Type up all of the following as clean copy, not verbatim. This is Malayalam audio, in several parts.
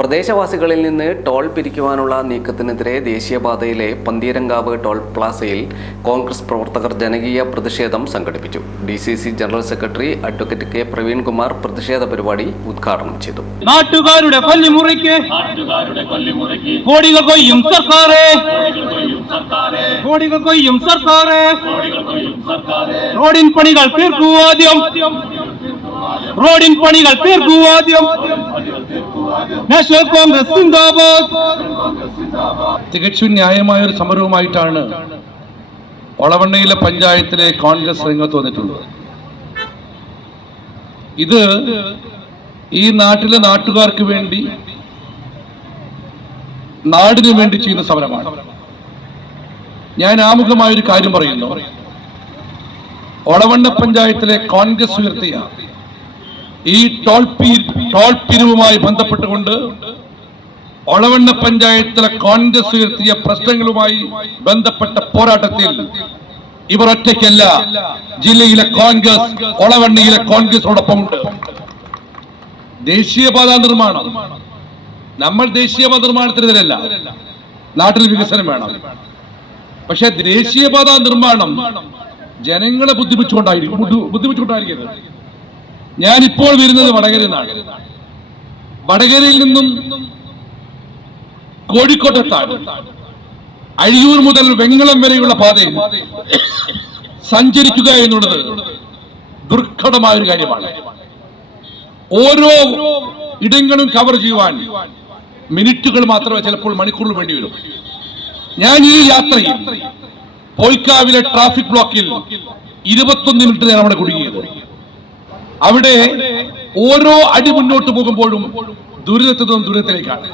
പ്രദേശവാസികളിൽ നിന്ന് ടോൾ പിരിക്കുവാനുള്ള നീക്കത്തിനെതിരെ ദേശീയപാതയിലെ പന്തീരങ്കാവ് ടോൾ പ്ലാസയിൽ കോൺഗ്രസ് പ്രവർത്തകർ ജനകീയ പ്രതിഷേധം സംഘടിപ്പിച്ചു. DCC general secretary advocate K Praveenkumar പ്രതിഷേധ പരിപാടി ഉദ്ഘാടനം ചെയ്തു. നാട്ടുകാരുടെ കൊല്ലിമുറിക്ക് കോടികൾ കൊയ്യും സർക്കാരേ, കോടികൾ കൊയ്യും സർക്കാരേ, റോഡിൻ പണികൾ തീർക്കൂ ആദ്യം, റോഡിൻ പണികൾ തീർക്കൂ ആദ്യം. നാഷണൽ കോൺഗ്രസ് സിന്ദാബാദ്. തികച്ചും ന്യായമായ ഒരു സമരവുമായിട്ടാണ് ഒളവണ്ണയിലെ പഞ്ചായത്തിലെ കോൺഗ്രസ് രംഗത്ത് വന്നിട്ടുള്ളത്. ഇത് ഈ നാട്ടിലെ നാട്ടുകാർക്ക് വേണ്ടി, നാടിനു വേണ്ടി ചെയ്യുന്ന സമരമാണ്. ഞാൻ ആമുഖമായൊരു കാര്യം പറയുന്നു. ഒളവണ്ണ പഞ്ചായത്തിലെ കോൺഗ്രസ് ഉയർത്തിയ ഈ ടോൾ പിരിവുമായി ബന്ധപ്പെട്ടുകൊണ്ട് ഒളവണ്ണ പഞ്ചായത്തിലെ കോൺഗ്രസ് ഉയർത്തിയ പ്രശ്നങ്ങളുമായി ബന്ധപ്പെട്ട പോരാട്ടത്തിൽ ഇവർ ഒറ്റയ്ക്കല്ല. ജില്ലയിലെ കോൺഗ്രസ് ഒളവണ്ണയിലെ കോൺഗ്രസോടൊപ്പമുണ്ട്. ദേശീയപാത നിർമ്മാണം, നമ്മൾ ദേശീയപാത നിർമ്മാണത്തിനെതിരല്ല, നാട്ടിൽ വികസനം വേണം. പക്ഷെ ദേശീയപാത നിർമ്മാണം ജനങ്ങളെ ബുദ്ധിമുട്ടുകൊണ്ടായിരിക്കരുത്. ഞാനിപ്പോൾ വരുന്നത് വടകരയിൽ നിന്നാണ്. വടകരയിൽ നിന്നും കോഴിക്കോട്ടെത്താണ് അഴിയൂർ മുതൽ വെങ്ങളം വരെയുള്ള പാതയിൽ സഞ്ചരിക്കുക എന്നുള്ളത് ദുർഘടമായ ഒരു കാര്യമാണ്. ഓരോ ഇടങ്ങളും കവർ ചെയ്യുവാൻ മിനിറ്റുകൾ മാത്രമേ, ചിലപ്പോൾ മണിക്കൂറുകൾ വേണ്ടി വരും. ഞാൻ ഈ യാത്രയിൽ പോയിക്കാവിലെ ട്രാഫിക് ബ്ലോക്കിൽ 21 മിനിറ്റ് നേരം അവിടെ കുടുങ്ങിയത്. അവിടെ ഓരോ അടി മുന്നോട്ട് പോകുമ്പോഴും ദുരിതത്തിൽ നിന്നും ദുരിതത്തിലേക്കാണ്.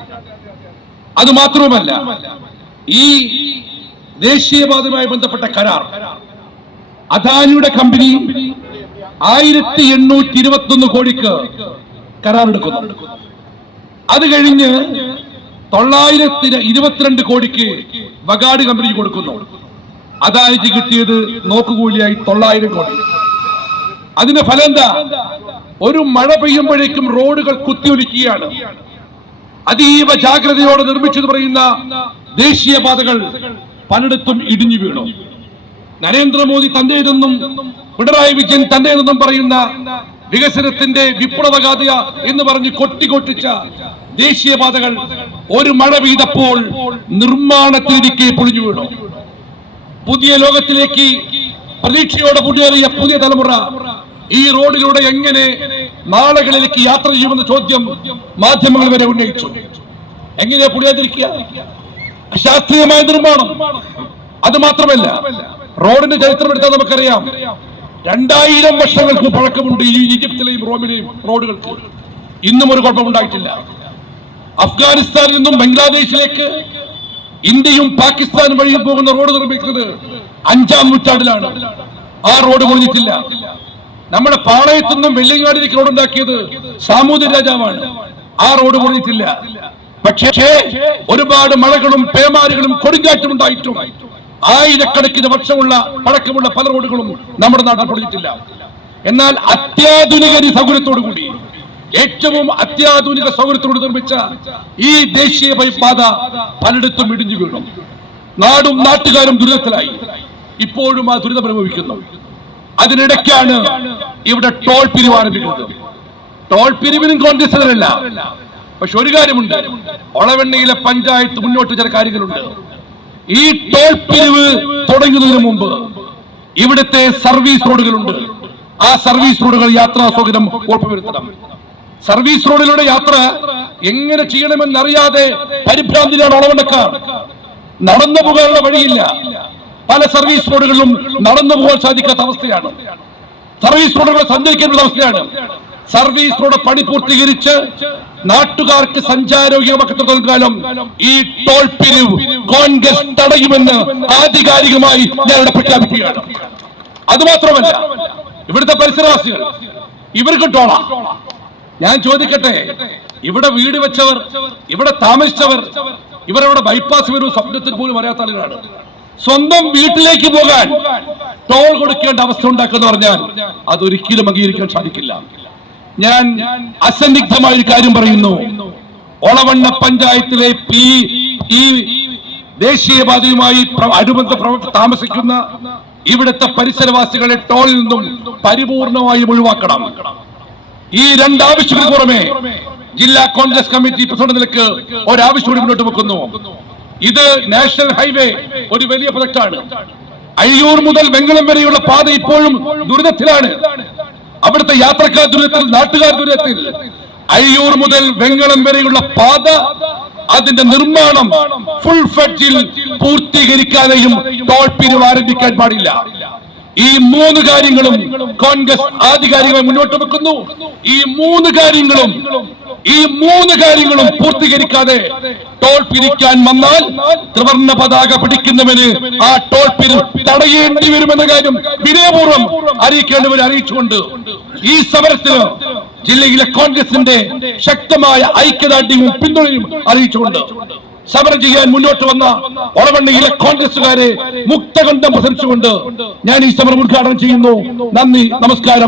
അത് മാത്രവുമല്ല, ഈ ദേശീയപാതയുമായി ബന്ധപ്പെട്ട കരാർ അദാനിയുടെ കമ്പനി 1821 കോടിക്ക് കരാറെടുക്കുന്നു. അത് കഴിഞ്ഞ് 922 കോടിക്ക് വഗാഡ് കമ്പനി കൊടുക്കുന്നു. അദാനിക്ക് കിട്ടിയത് നോക്കുകൂലിയായി 900 കോടി. അതിന്റെ ഫലം എന്താ? ഒരു മഴ പെയ്യുമ്പോഴേക്കും റോഡുകൾ കുത്തിയൊലിക്കുകയാണ്. അതീവ ജാഗ്രതയോടെ നിർമ്മിച്ചെന്ന് പറയുന്ന ദേശീയപാതകൾ പലയിടത്തും ഇടിഞ്ഞു വീണു. നരേന്ദ്രമോദി തന്റേതെന്നും പിണറായി വിജയൻ തന്റേതെന്നും പറയുന്ന വികസനത്തിന്റെ വിപ്ലവഗാഥ എന്ന് പറഞ്ഞ് കൊട്ടിക്കൊട്ടിച്ച ദേശീയപാതകൾ ഒരു മഴ പെയ്തപ്പോൾ നിർമ്മാണത്തിലിരിക്കെ പൊളിഞ്ഞു വീണു. പുതിയ ലോകത്തിലേക്ക് പ്രതീക്ഷയോടെ മുന്നേറിയ പുതിയ തലമുറ ഈ റോഡിലൂടെ എങ്ങനെ നാളുകളിലേക്ക് യാത്ര ചെയ്യുമെന്ന ചോദ്യം മാധ്യമങ്ങൾ വരെ ഉന്നയിച്ചു. എങ്ങനെയാ പൊളിയാതിരിക്കുക? ശാസ്ത്രീയമായ നിർമ്മാണം. അത് മാത്രമല്ല, റോഡിന്റെ ചരിത്രം എടുത്താൽ നമുക്കറിയാം. 2000 വർഷങ്ങൾക്ക് പഴക്കമുണ്ട് ഈ ഈജിപ്തിലെയും റോമിലെയും റോഡുകൾക്ക്. ഇന്നും ഒരു കുഴപ്പമുണ്ടായിട്ടില്ല. അഫ്ഗാനിസ്ഥാനിൽ നിന്നും ബംഗ്ലാദേശിലേക്ക് ഇന്ത്യയും പാകിസ്ഥാനും വഴി പോകുന്ന റോഡ് നിർമ്മിക്കുന്നത് 5-ാം നൂറ്റാണ്ടിലാണ്. ആ റോഡ് പൊളിഞ്ഞിട്ടില്ല. നമ്മുടെ പാളയത്തു നിന്നും വെള്ളിങ്ങാടിലേക്ക് റോഡ് ഉണ്ടാക്കിയത് സാമൂതിരി രാജാവാണ്. ആ റോഡ് പൊളിഞ്ഞിട്ടില്ല. പക്ഷേ ഒരുപാട് മഴകളും പേമാരികളും കൊടുങ്കാറ്റും ഉണ്ടായിട്ടും ആയിരക്കണക്കിന് വർഷമുള്ള പഴക്കമുള്ള പല റോഡുകളും നമ്മുടെ നാട്ടിൽ പൊളിഞ്ഞിട്ടില്ല. എന്നാൽ അത്യാധുനിക സൗകര്യത്തോടുകൂടി, ഏറ്റവും അത്യാധുനിക സൗകര്യത്തോട് നിർമ്മിച്ച ഈ ദേശീയ പാത പലയിടത്തും ഇടിഞ്ഞു വീണു. നാടും നാട്ടുകാരും ദുരിതത്തിലായി. ഇപ്പോഴും ആ ദുരിതം അനുഭവിക്കുന്നു. അതിനിടയ്ക്കാണ് ഇവിടെ ടോൾ പിരിവ് ആരംഭിക്കുന്നത്. ടോൾ പിരിവിനും കോൺഗ്രസിനല്ല. പക്ഷെ ഒരു കാര്യമുണ്ട്, ഒളവണ്ണയിലെ പഞ്ചായത്ത് മുന്നോട്ട് ചില കാര്യങ്ങളുണ്ട്. ഈ ടോൾ പിരിവ് തുടങ്ങുന്നതിന് മുമ്പ് ഇവിടുത്തെ സർവീസ് റോഡുകളുണ്ട്. ആ സർവീസ് റോഡുകൾ യാത്രാ സൗകര്യം ഉറപ്പുവരുത്തണം. സർവീസ് റോഡിലൂടെ യാത്ര എങ്ങനെ ചെയ്യണമെന്നറിയാതെ പരിഭ്രാന്തിയിലാണ് ഒളവണ്ണക്കാർ. നടന്നു പോകാനുള്ള വഴിയില്ല. പല സർവീസ് റോഡുകളിലും നടന്നു പോകാൻ സാധിക്കാത്ത അവസ്ഥയാണ്. സർവീസ് റോഡുകൾ സഞ്ചരിക്കേണ്ട അവസ്ഥയാണ്. സർവീസ് റോഡ് പണി പൂർത്തീകരിച്ച് നാട്ടുകാർക്ക് സഞ്ചാരോഗ്യമാക്കുന്ന കാലം ഈ ടോൾ പിരിവ് കോൺഗ്രസ് തടയുമെന്ന് ആധികാരികമായി ഞാൻ പ്രഖ്യാപിക്കുകയാണ്. അതുമാത്രമല്ല, ഇവിടുത്തെ പരിസരവാസികൾ ഇവർക്ക് ടോളാ. ഞാൻ ചോദിക്കട്ടെ, ഇവിടെ വീട് വെച്ചവർ, ഇവിടെ താമസിച്ചവർ, ഇവരവിടെ ബൈപ്പാസ് വരും സ്വപ്നത്തിൽ പോലും അറിയാത്ത ആളുകളാണ്. സ്വന്തം വീട്ടിലേക്ക് പോകാൻ ടോൾ കൊടുക്കേണ്ട അവസ്ഥ ഉണ്ടാക്കുന്ന പറഞ്ഞാൽ അതൊരിക്കലും അംഗീകരിക്കാൻ സാധിക്കില്ല. ഞാൻ അസന്നിഗ്ധമായ ഒരു കാര്യം പറയുന്നു. ഒളവണ്ണ പഞ്ചായത്തിലെ ഈ ദേശീയപാതയുമായി അനുബന്ധ താമസിക്കുന്ന ഇവിടുത്തെ പരിസരവാസികളെ ടോളിൽ നിന്നും പരിപൂർണമായും ഒഴിവാക്കണം. ഈ രണ്ടാവശ്യങ്ങൾക്ക് പുറമെ ജില്ലാ കോൺഗ്രസ് കമ്മിറ്റി പ്രസിഡന്റ് നിലക്ക് ഒരാവശ്യം കൂടി മുന്നോട്ട് വെക്കുന്നു. ഇത് നാഷണൽ ഹൈവേ ഒരു വലിയ പ്രൊജക്ടാണ്. അയ്യൂർ മുതൽ വെങ്ങളം വരെയുള്ള പാത ഇപ്പോഴും ദുരിതത്തിലാണ്. അവിടുത്തെ യാത്രക്കാർ ദുരിതത്തിൽ, നാട്ടുകാർ ദുരിതത്തിൽ. അയ്യൂർ മുതൽ വെങ്ങളം വരെയുള്ള പാത, അതിന്റെ നിർമ്മാണം ഫുൾ ഫ്ലെഡ്ജിൽ പൂർത്തീകരിക്കാതെയും ടോൾ പിരിവ് ആരംഭിക്കാൻ പാടില്ല. ഈ മൂന്ന് കാര്യങ്ങളും കോൺഗ്രസ് ആധികാരികമായി മുന്നോട്ട് വെക്കുന്നു. ഈ മൂന്ന് കാര്യങ്ങളും പൂർത്തീകരിക്കാതെ ടോൾ പിരിക്കാൻ വന്നാൽ ത്രിവർണ്ണ പതാക പിടിക്കുന്നവന് ആ ടോൾ പിരിവ് തടയേണ്ടി വരുമെന്ന കാര്യം വിനയപൂർവ്വം അറിയിക്കേണ്ടവരെ അറിയിച്ചുകൊണ്ട് ഈ സമരത്തിന് ജില്ലയിലെ കോൺഗ്രസിന്റെ ശക്തമായ ഐക്യദാർഢ്യവും പിന്തുണയും അറിയിച്ചുകൊണ്ട് സമരം ചെയ്യാൻ മുന്നോട്ട് വന്ന ഒളവണ്ണയിലെ കോൺഗ്രസുകാരെ മുക്തകണ്ഠം പ്രശംസിച്ചുകൊണ്ട് ഞാൻ ഈ സമരം ഉദ്ഘാടനം ചെയ്യുന്നു. നന്ദി, നമസ്കാരം.